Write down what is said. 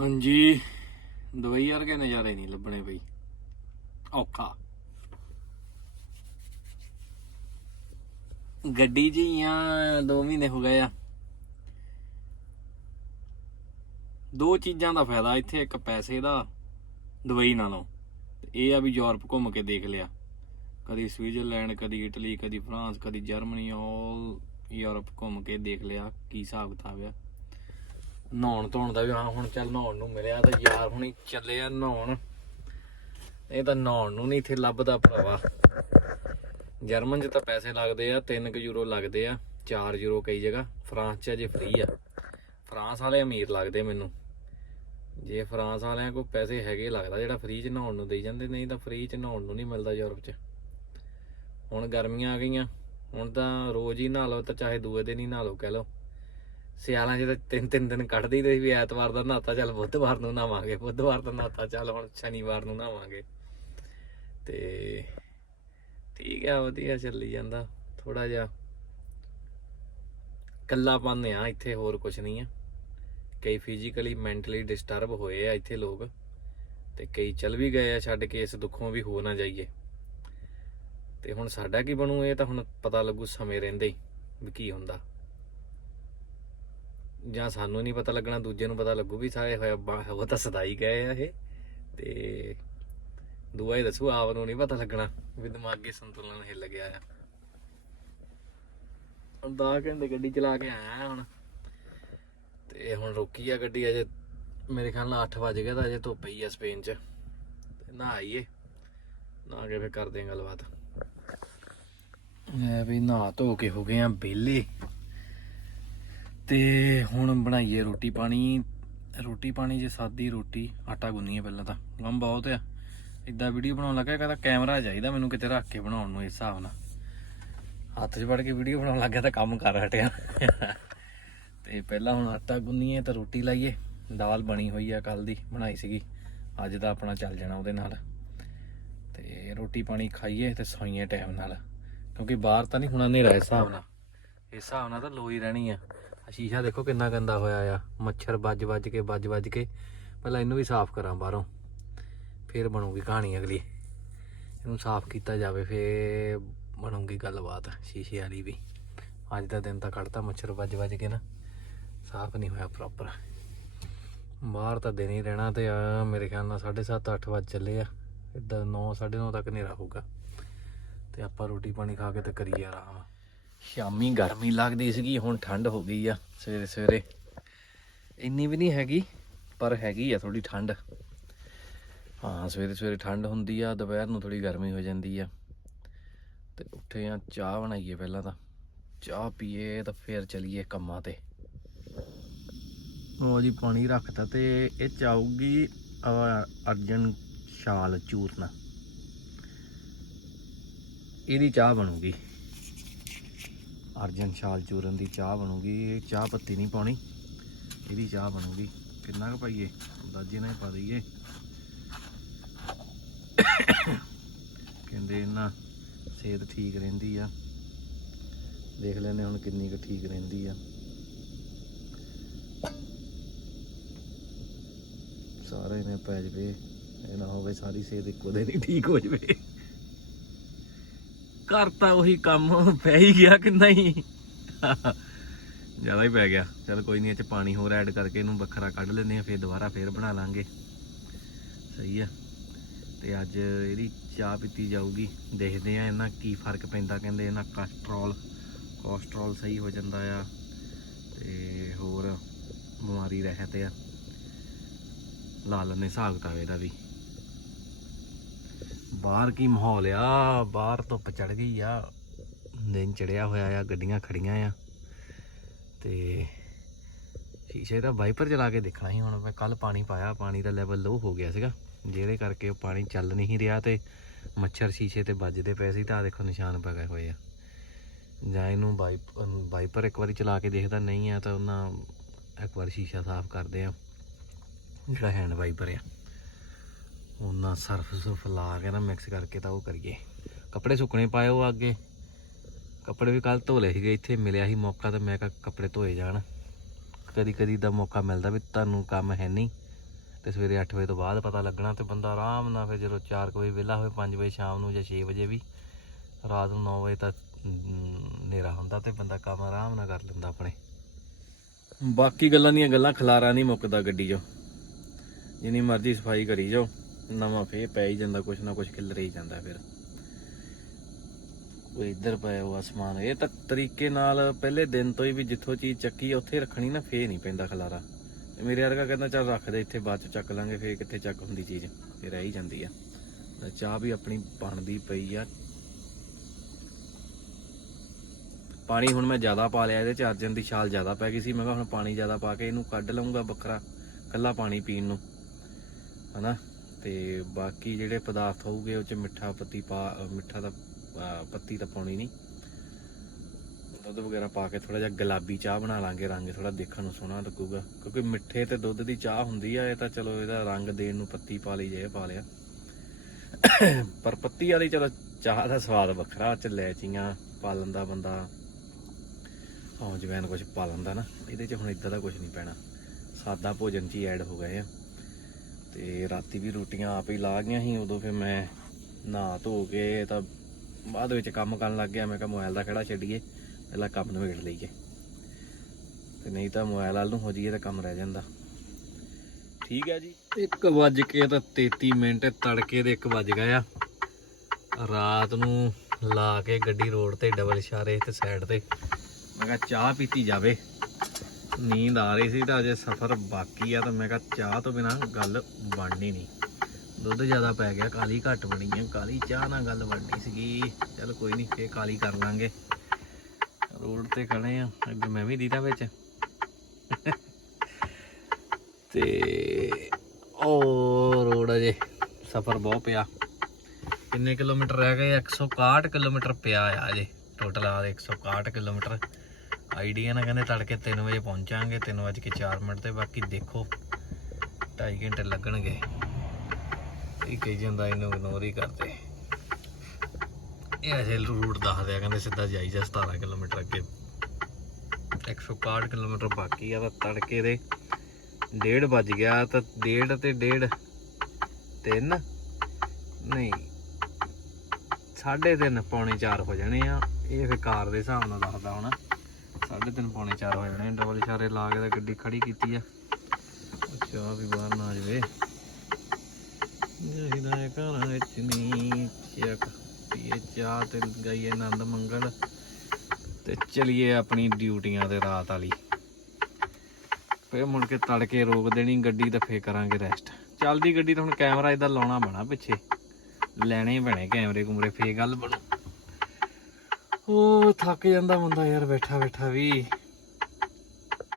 ਹਾਂਜੀ। ਦਵਾਈ ਵਰਗੇ ਨਜ਼ਾਰੇ ਨਹੀਂ ਲੱਭਣੇ ਬਈ। ਔਖਾ। ਗੱਡੀ 'ਚ ਆ 2 ਮਹੀਨੇ ਹੋ ਗਏ ਆ। ਦੋ ਚੀਜ਼ਾਂ ਦਾ ਫਾਇਦਾ ਇੱਥੇ, ਇੱਕ ਪੈਸੇ ਦਾ, ਦਵਾਈ ਨਾਲੋਂ। ਤੇ ਇਹ ਆ ਵੀ ਯੂਰਪ ਘੁੰਮ ਕੇ ਦੇਖ ਲਿਆ। ਕਦੀ ਸਵਿਟਜ਼ਰਲੈਂਡ, ਕਦੀ ਇਟਲੀ, ਕਦੀ ਫਰਾਂਸ, ਕਦੀ ਜਰਮਨੀ ਆਲ ਯੂਰਪ ਘੁੰਮ ਕੇ ਦੇਖ ਲਿਆ, ਕੀ ਹਿਸਾਬ ਕਿਤਾਬ ਆ। ਨਹਾਉਣ ਧੋਣ ਦਾ ਵੀ, ਹਾਂ, ਹੁਣ ਚੱਲ ਨਹਾਉਣ ਨੂੰ ਮਿਲਿਆ ਤਾਂ ਯਾਰ ਹੁਣੀ ਚੱਲੇ ਆ ਨਹਾਉਣ। ਇਹ ਤਾਂ ਨਹਾਉਣ ਨੂੰ ਨਹੀਂ ਇੱਥੇ ਲੱਭਦਾ ਭਰਾਵਾ। ਜਰਮਨ 'ਚ ਤਾਂ ਪੈਸੇ ਲੱਗਦੇ ਆ 3 ਕੁ ਯੂਰੋ ਲੱਗਦੇ ਆ 4 ਯੂਰੋ ਕਈ ਜਗ੍ਹਾ। ਫਰਾਂਸ 'ਚ ਅਜੇ ਫ੍ਰੀ ਆ। ਫਰਾਂਸ ਵਾਲੇ ਅਮੀਰ ਲੱਗਦੇ ਮੈਨੂੰ। ਜੇ ਫਰਾਂਸ ਵਾਲਿਆਂ ਕੋਲ ਪੈਸੇ ਹੈਗੇ ਲੱਗਦਾ, ਜਿਹੜਾ ਫ੍ਰੀ 'ਚ ਨਹਾਉਣ ਨੂੰ ਦੇਈ ਜਾਂਦੇ, ਨਹੀਂ ਤਾਂ ਫ੍ਰੀ 'ਚ ਨਹਾਉਣ ਨੂੰ ਨਹੀਂ ਮਿਲਦਾ ਯੂਰਪ 'ਚ। ਹੁਣ ਗਰਮੀਆਂ ਆ ਗਈਆਂ। ਹੁਣ ਤਾਂ ਰੋਜ਼ ਹੀ ਨਹਾ ਲਓ, ਤਾਂ ਚਾਹੇ ਦੂਏ ਦਿਨ ਹੀ ਨਹਾ ਲਓ, ਕਹਿ ਲਓ। ਸਿਆਲਾਂ 'ਚ ਤਾਂ ਤਿੰਨ ਤਿੰਨ ਦਿਨ ਕੱਢਦੀ ਤੇ ਵੀ ਐਤਵਾਰ ਦਾ ਨਹਾਤਾ ਚੱਲ, ਬੁੱਧਵਾਰ ਨੂੰ ਨਹਾਵਾਂਗੇ ਬੁੱਧਵਾਰ ਦਾ ਨਹਾਤਾ ਚੱਲ, ਹੁਣ ਸ਼ਨੀਵਾਰ ਨੂੰ ਨਹਾਵਾਂਗੇ ਤੇ ਠੀਕ ਆ, ਵਧੀਆ ਚੱਲੀ ਜਾਂਦਾ ਥੋੜਾ ਜਿਹਾ। ਕੱਲਾਪਨ ਆ, ਇੱਥੇ ਹੋਰ ਕੁਝ ਨਹੀਂ ਆ। ਕਈ ਫਿਜ਼ੀਕਲੀ ਮੈਂਟਲੀ ਡਿਸਟਰਬ ਹੋਏ ਆ ਇੱਥੇ ਲੋਕ। ਤੇ ਕਈ ਚਲ ਵੀ ਗਏ ਆ ਛੱਡ ਕੇ, ਇਸ ਦੁੱਖੋਂ ਵੀ ਹੋ ਨਾ ਜਾਈਏ। ਤੇ ਹੁਣ ਸਾਡਾ ਕੀ ਬਣੂ, ਇਹ ਤਾਂ ਹੁਣ ਪਤਾ ਲੱਗੂ ਸਮੇਂ ਰਹਿੰਦੇ ਹੀ, ਵੀ ਕੀ ਹੁੰਦਾ। ਜਾਂ ਸਾਨੂੰ ਨਹੀਂ ਪਤਾ ਲੱਗਣਾ, ਦੂਜੇ ਨੂੰ ਪਤਾ ਲੱਗੂ ਵੀ ਸਾਰੇ ਹੋਇਆ ਉਹ ਤਾਂ ਸਦਾਈ ਗਏ ਆ ਇਹ। ਤੇ ਦੂਆ ਹੀ ਦੱਸੂ, ਆਪ ਨੂੰ ਨਹੀਂ ਪਤਾ ਲੱਗਣਾ ਵੀ ਦਿਮਾਗੀ ਸੰਤੁਲਨ ਹਿੱਲ ਗਿਆ ਆ। ਹੁਣ 10 ਘੰਟੇ ਗੱਡੀ ਚਲਾ ਕੇ ਆਇਆ ਹੁਣ। ਤੇ ਹੁਣ ਰੁਕੀ ਆ ਗੱਡੀ, ਅਜੇ ਮੇਰੇ ਖਿਆਲ ਨਾਲ 8 ਵਜ ਗਏ ਤਾਂ ਅਜੇ ਧੁੱਪ ਹੀ ਆ ਸਪੇਨ ਚ। ਤੇ ਨਾ ਆਈਏ, ਨਾ ਕੇ ਫੇਰ ਕਰਦੇ ਆਂ ਗੱਲਬਾਤ। ਐ ਵੀ ਨਹਾ ਧੋ ਕੇ ਹੋ ਗਏ ਆ ਵਿਹਲੇ। ਤੇ ਹੁਣ ਬਣਾਈਏ ਰੋਟੀ ਪਾਣੀ। ਰੋਟੀ ਪਾਣੀ ਜੇ ਸਾਦੀ ਰੋਟੀ, ਆਟਾ ਗੁੰਨੀਏ ਪਹਿਲਾਂ ਤਾਂ। ਕੰਮ ਬਹੁਤ ਆ। ਇਦਾਂ ਵੀਡੀਓ ਬਣਾਉਣ ਲੱਗਾ, ਕਹਿੰਦਾ ਕੈਮਰਾ ਚਾਹੀਦਾ ਮੈਨੂੰ ਕਿਤੇ ਰੱਖ ਕੇ ਬਣਾਉਣ ਨੂੰ, ਇਸ ਹਿਸਾਬ ਨਾਲ। ਹੱਥ 'ਚ ਫੜ ਕੇ ਵੀਡੀਓ ਬਣਾਉਣ ਲੱਗਿਆ ਤਾਂ ਕੰਮ ਕਰ ਹਟਿਆ। ਤੇ ਪਹਿਲਾਂ ਹੁਣ ਆਟਾ ਗੁੰਨੀਏ ਤਾਂ ਰੋਟੀ ਲਾਈਏ। ਦਾਲ ਬਣੀ ਹੋਈ ਆ ਕੱਲ ਦੀ, ਬਣਾਈ ਸੀਗੀ। ਅੱਜ ਦਾ ਆਪਣਾ ਚੱਲ ਜਾਣਾ ਉਹਦੇ ਨਾਲ। ਤੇ ਰੋਟੀ ਪਾਣੀ ਖਾਈਏ ਤੇ ਸੌਈਏ ਟਾਈਮ ਨਾਲ। ਕਿਉਂਕਿ ਬਾਹਰ ਤਾਂ ਨਹੀਂ ਹੁਣ, ਹਨੇਰਾ ਇਸ ਹਿਸਾਬ ਨਾਲ। ਇਸ ਹਿਸਾਬ ਨਾਲ ਤਾਂ ਲੋਈ ਰਹਿਣੀ ਆ। ਸ਼ੀਸ਼ਾ ਦੇਖੋ ਕਿੰਨਾ ਗੰਦਾ ਹੋਇਆ ਆ। ਮੱਛਰ ਵੱਜ ਵੱਜ ਕੇ, ਵੱਜ ਵੱਜ ਕੇ। ਪਹਿਲਾਂ ਇਹਨੂੰ ਵੀ ਸਾਫ਼ ਕਰਾਂ ਬਾਹਰੋਂ। ਫਿਰ ਬਣੂਗੀ ਕਹਾਣੀ ਅਗਲੀ। ਇਹਨੂੰ ਸਾਫ਼ ਕੀਤਾ ਜਾਵੇ, ਫੇਰ ਬਣੂਗੀ ਗੱਲਬਾਤ ਸ਼ੀਸ਼ੇ ਵਾਲੀ ਵੀ। ਅੱਜ ਦਾ ਦਿਨ ਤਾਂ ਕੱਢਤਾ ਮੱਛਰ ਵੱਜ ਵੱਜ ਕੇ ਨਾ। ਸਾਫ਼ ਨਹੀਂ ਹੋਇਆ ਪ੍ਰੋਪਰ ਬਾਹਰ ਤਾਂ ਦਿਨ ਹੀ ਰਹਿਣਾ ਤੇ ਆ, ਮੇਰੇ ਖਿਆਲ ਨਾਲ 7:30 8 ਵਜ ਚੱਲੇ ਆ। ਇਦਾਂ 9 9:30 ਤੱਕ ਹਨੇਰਾ ਹੋਊਗਾ। ਤੇ ਆਪਾਂ ਰੋਟੀ ਪਾਣੀ ਖਾ ਕੇ ਤੇ ਕਰੀਏ ਆਰਾਮ। ਸ਼ਾਮੀ ਗਰਮੀ ਲੱਗਦੀ ਸੀਗੀ, ਹੁਣ ਠੰਡ ਹੋ ਗਈ ਆ ਸਵੇਰੇ ਸਵੇਰੇ। ਇੰਨੀ ਵੀ ਨਹੀਂ ਹੈਗੀ, ਪਰ ਹੈਗੀ ਆ ਥੋੜੀ ਠੰਡ। ਹਾਂ, ਸਵੇਰੇ ਸਵੇਰੇ ਠੰਡ ਹੁੰਦੀ ਆ, ਦੁਪਹਿਰ ਨੂੰ ਥੋੜੀ ਗਰਮੀ ਹੋ ਜਾਂਦੀ ਆ। ਤੇ ਉੱਠੇ ਆ, ਚਾਹ ਬਣਾਈਏ ਪਹਿਲਾਂ ਤਾਂ। ਚਾਹ ਪੀਏ ਤਾਂ ਫੇਰ ਚਲੀਏ ਕੰਮਾਂ ਤੇ। ਉਹ ਜੀ, ਪਾਣੀ ਰੱਖਤਾ ਤੇ ਇਹ ਚਾਊਗੀ ਅਰਜਨ ਸ਼ਾਲ ਚੂਰਨਾ। ਇਹਦੀ ਚਾਹ ਬਣੂਗੀ। ਅਰਜਨ ਸ਼ਾਲ ਚੂਰਨ ਦੀ ਚਾਹ ਬਣੂਗੀ, ਇਹ ਚਾਹ ਪੱਤੀ ਨਹੀਂ ਪਾਉਣੀ। ਇਹਦੀ ਚਾਹ ਬਣੂਗੀ। ਕਿੰਨਾ ਕੁ ਪਾਈਏ? ਅੰਦਾਜ਼ੇ ਨਾਲ ਹੀ ਪਾ ਦਈਏ। ਕਹਿੰਦੇ ਇਹਨਾਂ ਸਿਹਤ ਠੀਕ ਰਹਿੰਦੀ ਆ। ਦੇਖ ਲੈਨੇ ਹੁਣ ਕਿੰਨੀ ਕੁ ਠੀਕ ਰਹਿੰਦੀ ਆ। ਸਾਰੇ ਨੇ ਪੈ ਜਵੇ। ਇਹ ਨਾ ਹੋਵੇ ਸਾਰੀ ਸਿਹਤ ਇੱਕੋ ਦਿਨ ਹੀ ਠੀਕ ਹੋ ਜਵੇ। ਘਰ ਤਾਂ ਉਹੀ ਕੰਮ ਪੈ ਹੀ ਗਿਆ ਕਿ ਨਹੀਂ? ਜ਼ਿਆਦਾ ਹੀ ਪੈ ਗਿਆ। ਚਲ ਕੋਈ ਨਹੀਂ, ਇਹ ਚ ਪਾਣੀ ਹੋਰ ਐਡ ਕਰਕੇ ਇਹਨੂੰ ਵੱਖਰਾ ਕੱਢ ਲੈਨੇ ਆ ਫਿਰ ਦੁਬਾਰਾ ਫੇਰ ਬਣਾ ਲਾਂਗੇ। ਸਹੀ ਆ। ਤੇ ਅੱਜ ਇਹਦੀ ਚਾਹ ਪੀਤੀ ਜਾਊਗੀ। ਦੇਖਦੇ ਆ ਇਹਨਾਂ ਕੀ ਫ਼ਰਕ ਪੈਂਦਾ, ਕਹਿੰਦੇ ਇਹਨਾਂ ਕੋਲੇਸਟ੍ਰੋਲ ਕੋਲੇਸਟ੍ਰੋਲ ਸਹੀ ਹੋ ਜਾਂਦਾ ਆ ਤੇ ਹੋਰ ਬਿਮਾਰੀ ਰਹਿਤ ਆ। ਲਾ ਲੈਨੇ ਹਿਸਾਬ ਕਿਤਾਬ ਇਹਦਾ ਵੀ। ਬਾਹਰ ਕੀ ਮਾਹੌਲ ਆ? ਬਾਹਰ ਧੁੱਪ ਚੜ ਗਈ ਆ। ਦਿਨ ਚੜਿਆ ਹੋਇਆ ਆ, ਗੱਡੀਆਂ ਖੜੀਆਂ ਆ। ਤੇ ਸ਼ੀਸ਼ੇ ਦਾ ਵਾਈਪਰ ਚਲਾ ਕੇ ਦੇਖਣਾ ਸੀ ਹੁਣ। ਮੈਂ ਕੱਲ ਪਾਣੀ ਪਾਇਆ, ਪਾਣੀ ਦਾ ਲੈਵਲ ਲੋ ਹੋ ਗਿਆ ਸੀਗਾ। ਜਿਹਦੇ ਕਰਕੇ ਉਹ ਪਾਣੀ ਚੱਲ ਨਹੀਂ ਰਿਹਾ ਤੇ ਮੱਛਰ ਸ਼ੀਸ਼ੇ ਤੇ ਵੱਜਦੇ ਪਏ ਸੀ ਤਾਂ ਦੇਖੋ ਨਿਸ਼ਾਨ ਪੈ ਗਏ ਹੋਏ ਆ। ਜਾਂ ਇਹਨੂੰ ਵਾਈਪ ਵਾਈਪਰ ਇੱਕ ਵਾਰੀ ਚਲਾ ਕੇ ਦੇਖਦਾ ਨਹੀਂ ਆ ਤਾਂ ਉਹਨਾਂ ਇੱਕ ਵਾਰ ਸ਼ੀਸ਼ਾ ਸਾਫ਼ ਕਰਦੇ ਆ। ਜਿਹੜਾ ਹੈਂਡ ਵਾਈਪਰ ਆ। ਉਹਨਾਂ ਸਰਫ ਸੁਰਫ ਲਾ ਕੇ ਨਾ ਮਿਕਸ ਕਰਕੇ ਤਾਂ ਉਹ ਕਰੀਏ। ਕੱਪੜੇ ਸੁੱਕਣੇ ਪਾਏ ਉਹ ਅੱਗੇ। ਕੱਪੜੇ ਵੀ ਕੱਲ ਧੋ ਲਏ ਸੀਗੇ, ਇੱਥੇ ਮਿਲਿਆ ਸੀ ਮੌਕਾ ਤਾਂ ਮੈਂ ਕਿਹਾ ਕੱਪੜੇ ਧੋਏ ਜਾਣ। ਕਦੀ ਕਦੀ ਦਾ ਮੌਕਾ ਮਿਲਦਾ ਵੀ ਤੁਹਾਨੂੰ ਕੰਮ ਹੈ ਨਹੀਂ। ਤੇ ਸਵੇਰੇ 8 ਵਜੇ ਤੋਂ ਬਾਅਦ ਪਤਾ ਲੱਗਣਾ ਤੇ ਬੰਦਾ ਆਰਾਮ ਨਾਲ ਫਿਰ ਜਦੋਂ 4 ਵਜੇ ਵਿਹਲਾ ਹੋਵੇ 5 ਵਜੇ ਸ਼ਾਮ ਨੂੰ ਜਾਂ 6 ਵਜੇ ਵੀ, ਰਾਤ ਨੂੰ 9 ਵਜੇ ਤੱਕ ਹਨੇਰਾ ਹੁੰਦਾ ਤੇ ਬੰਦਾ ਕੰਮ ਆਰਾਮ ਨਾਲ ਕਰ ਲੈਂਦਾ ਆਪਣੇ। ਬਾਕੀ ਗੱਲਾਂ ਦੀਆਂ ਗੱਲਾਂ ਖਲਾਰਾ ਨਹੀਂ ਮੁੱਕਦਾ ਗੱਡੀ 'ਚੋਂ। ਜਿੰਨੀ ਮਰਜ਼ੀ ਸਫ਼ਾਈ ਕਰੀ ਜਾਓ। ਨਵਾਂ ਫੇਰ ਪੈ ਹੀ ਜਾਂਦਾ, ਕੁਛ ਨਾ ਕੁਛ ਖਿਲਰ ਹੀ ਜਾਂਦਾ ਫਿਰ। ਉਹ ਇੱਧਰ ਪਿਆ ਉਹ ਅਸਮਾਨ ਇਹ ਤਾਂ ਤਰੀਕੇ ਨਾਲ ਪਹਿਲੇ ਦਿਨ ਤੋਂ ਹੀ ਵੀ ਜਿੱਥੋਂ ਚੀਜ਼ ਚੱਕੀ ਆ, ਉੱਥੇ ਰੱਖਣੀ ਨਾ ਫੇਰ ਨਹੀਂ ਪੈਂਦਾ ਖਲਾਰਾ। ਮੇਰੇ ਵਰਗਾ ਕਹਿੰਦਾ, ਚੱਲ ਰੱਖ ਦੇ, ਇੱਥੇ ਬਾਅਦ ਚ ਚੱਕ ਲਾਂਗੇ, ਫੇਰ ਕਿੱਥੇ ਚੱਕ ਹੁੰਦੀ ਚੀਜ਼, ਫੇਰ ਰਹਿ ਹੀ ਜਾਂਦੀ ਆ। ਚਾਹ ਵੀ ਆਪਣੀ ਬਣਦੀ ਪਈ ਆ। ਪਾਣੀ ਹੁਣ ਮੈਂ ਜ਼ਿਆਦਾ ਪਾ ਲਿਆ, ਇਹਦੇ ਚ ਅਰਜਨ ਦੀ ਛਾਲ ਜ਼ਿਆਦਾ ਪੈ ਗਈ ਸੀ, ਮੈਂ ਕਿਹਾ ਹੁਣ ਪਾਣੀ ਜ਼ਿਆਦਾ ਪਾ ਕੇ ਇਹਨੂੰ ਕੱਢ ਲਵਾਂਗਾ ਵੱਖਰਾ, ਕੱਲਾ ਪਾਣੀ ਪੀਣ ਨੂੰ। ਹਨਾ? ਤੇ ਬਾਕੀ ਜਿਹੜੇ ਪਦਾਰਥ ਹੋਊਗੇ ਉਹ ਚ ਮਿੱਠਾ ਪੱਤੀ ਪਾ, ਮਿੱਠਾ ਦਾ ਪੱਤੀ ਤਾਂ ਪਾਉਣੀ ਨਹੀਂ। ਦੁੱਧ ਵਗੈਰਾ ਪਾ ਕੇ ਥੋੜਾ ਜਿਹਾ ਗੁਲਾਬੀ ਚਾਹ ਬਣਾ ਲਾਂਗੇ, ਰੰਗ ਥੋੜਾ ਦੇਖਣ ਨੂੰ ਸੋਹਣਾ ਲੱਗੂਗਾ। ਕਿਉਂਕਿ ਮਿੱਠੇ ਤੇ ਦੁੱਧ ਦੀ ਚਾਹ ਹੁੰਦੀ ਆ, ਇਹ ਤਾਂ ਚਲੋ ਇਹਦਾ ਰੰਗ ਦੇਣ ਨੂੰ ਪੱਤੀ ਪਾ ਲਈ ਜੇ ਪਾ ਲਿਆ। ਪਰ ਪੱਤੀ ਵਾਲੀ ਚਲੋ ਚਾਹ ਦਾ ਸਵਾਦ ਵੱਖਰਾ ਉਹ ਚ ਲੈਚੀਆਂ ਪਾ ਲੈਂਦਾ ਬੰਦਾ। ਹਾਂ ਜਵੈਨ ਕੁਝ ਪਾ ਲੈਂਦਾ ਨਾ, ਇਹਦੇ ਚ ਹੁਣ ਇਦਾਂ ਦਾ ਕੁਝ ਨਹੀਂ ਪੈਣਾ। ਸਾਦਾ ਭੋਜਨ ਚ ਹੀ ਐਡ ਹੋ ਗਏ ਆ। ਤੇ ਰਾਤੀ ਵੀ ਰੋਟੀਆਂ ਆਪ ਹੀ ਲਾ ਗਈਆਂ ਸੀ, ਉਦੋਂ ਫਿਰ ਮੈਂ ਨਹਾ ਧੋ ਕੇ ਤਾਂ ਬਾਅਦ ਵਿੱਚ ਕੰਮ ਕਰਨ ਲੱਗ ਗਿਆ, ਮੈਂ ਕਿਹਾ ਮੋਬਾਈਲ ਦਾ ਖੜਾ ਛੱਡੀਏ, ਪਹਿਲਾਂ ਕੰਮ ਨੂੰ ਲਈਏ। ਤੇ ਨਹੀਂ ਤਾਂ ਮੋਬਾਈਲ ਵਾਲ ਨੂੰ ਹੋ ਜਾਈਏ ਤਾਂ ਕੰਮ ਰਹਿ ਜਾਂਦਾ। ਠੀਕ ਹੈ ਜੀ। 1 ਵੱਜ ਕੇ ਤਾਂ 33 ਮਿੰਟ ਤੜਕੇ ਦੇ 1 ਵੱਜ ਗਿਆ ਆ। ਰਾਤ ਨੂੰ ਲਾ ਕੇ ਗੱਡੀ ਰੋਡ ਤੇ, ਡਬਲ ਇਸ਼ਾਰੇ ਤੇ ਸਾਈਡ ਤੇ। ਮੈਂ ਕਿਹਾ ਚਾਹ ਪੀਤੀ ਜਾਵੇ। ਨੀਂਦ ਆ ਰਹੀ ਸੀ ਤਾਂ ਅਜੇ ਸਫ਼ਰ ਬਾਕੀ ਆ ਤਾਂ ਮੈਂ ਕਿਹਾ ਚਾਹ ਤੋਂ ਬਿਨਾ ਗੱਲ ਬਣਨੀ ਨਹੀਂ। ਦੁੱਧ ਜ਼ਿਆਦਾ ਪੈ ਗਿਆ ਕਾਲੀ ਘੱਟ ਬਣੀ ਆ ਕਾਲੀ ਚਾਹ ਨਾਲ ਗੱਲ ਬਣਨੀ ਸੀਗੀ। ਚਲ ਕੋਈ ਨਹੀਂ, ਫੇਰ ਕਾਲੀ ਕਰ ਲਾਂਗੇ। ਰੋਡ ਤੇ ਖੜੇ ਆ, ਅੱਗੇ ਮੈਂ ਵੀ ਦੀਦਾ ਵਿੱਚ। ਤੇ ਉਹ ਰੋਡ ਅਜੇ ਸਫ਼ਰ ਬਹੁਤ ਪਿਆ। ਕਿੰਨੇ ਕਿਲੋਮੀਟਰ ਰਹਿ ਗਏ? 161 ਕਿਲੋਮੀਟਰ ਪਿਆ ਆ ਅਜੇ। ਟੋਟਲ ਆ 161 ਕਿਲੋਮੀਟਰ। ਆਈਡੀਆ ਨਾ ਕਹਿੰਦੇ ਤੜਕੇ 3 ਵਜੇ ਪਹੁੰਚਾਂਗੇ 3 ਵਜੇ ਕੇ 4 ਮਿੰਟ ਤੇ ਬਾਕੀ ਦੇਖੋ 2.5 ਘੰਟੇ ਲੱਗਣਗੇ। ਇਹ ਕਹੀ ਜਾਂਦਾ ਇਹਨੂੰ ਇਗਨੋਰ ਹੀ ਕਰਦੇ। ਇਹ ਅਜੇ ਰੂਟ ਦੱਸਦੇ ਆ, ਕਹਿੰਦੇ ਸਿੱਧਾ ਜਾਈ ਜਾ 17 ਕਿਲੋਮੀਟਰ ਅੱਗੇ। 161 ਕਿਲੋਮੀਟਰ ਬਾਕੀ ਆ ਤਾਂ ਤੜਕੇ ਦੇ ਡੇਢ ਵੱਜ ਗਿਆ, ਤਾਂ ਡੇਢ ਤੇ ਡੇਢ ਤਿੰਨ। ਨਹੀਂ, ਸਾਢੇ ਤਿੰਨ ਪੌਣੇ 4 ਹੋ ਜਾਣੇ ਆ। ਇਹ ਫਿਰ ਕਾਰ ਦੇ ਹਿਸਾਬ ਨਾਲ ਦੱਸਦਾ ਹੋਣਾ। ਸਾਢੇ ਤਿੰਨ ਪੌਣੇ 4 ਹੋ ਜਾਣੇ ਡਬਲ ਇਸ਼ਾਰੇ ਲਾ ਕੇ ਤਾਂ ਗੱਡੀ ਖੜੀ ਕੀਤੀ ਆ। ਚਾਹ ਵੀ ਬਾਹਰ ਨਾ ਆ ਜਿਹਦਾ ਘਰਾਂ ਵਿੱਚ ਨਹੀਂ ਚੱਕ ਪੀਏ ਚਾਹ ਤੇ ਗਈਏ ਆਨੰਦ ਮੰਗਲ ਤੇ ਚਲੀਏ ਆਪਣੀ ਡਿਊਟੀਆਂ ਤੇ ਰਾਤ ਵਾਲੀ। ਫੇਰ ਮੁੜ ਕੇ ਤੜਕੇ ਰੋਕ ਦੇਣੀ, ਗੱਡੀ ਤੇ ਫੇਰ ਕਰਾਂਗੇ ਰੈਸਟ ਚੱਲਦੀ ਗੱਡੀ ਤਾਂ ਹੁਣ ਕੈਮਰਾ ਇਦਾਂ ਲਾਉਣਾ ਬਣਾ ਪਿੱਛੇ। ਲੈਣੇ ਹੀ ਪੈਣੇ ਕੈਮਰੇ ਕੁਮਰੇ ਫੇਰ ਗੱਲ ਬਣੂ। ਉਹ ਥੱਕ ਜਾਂਦਾ ਬੰਦਾ ਯਾਰ ਬੈਠਾ ਬੈਠਾ ਵੀ।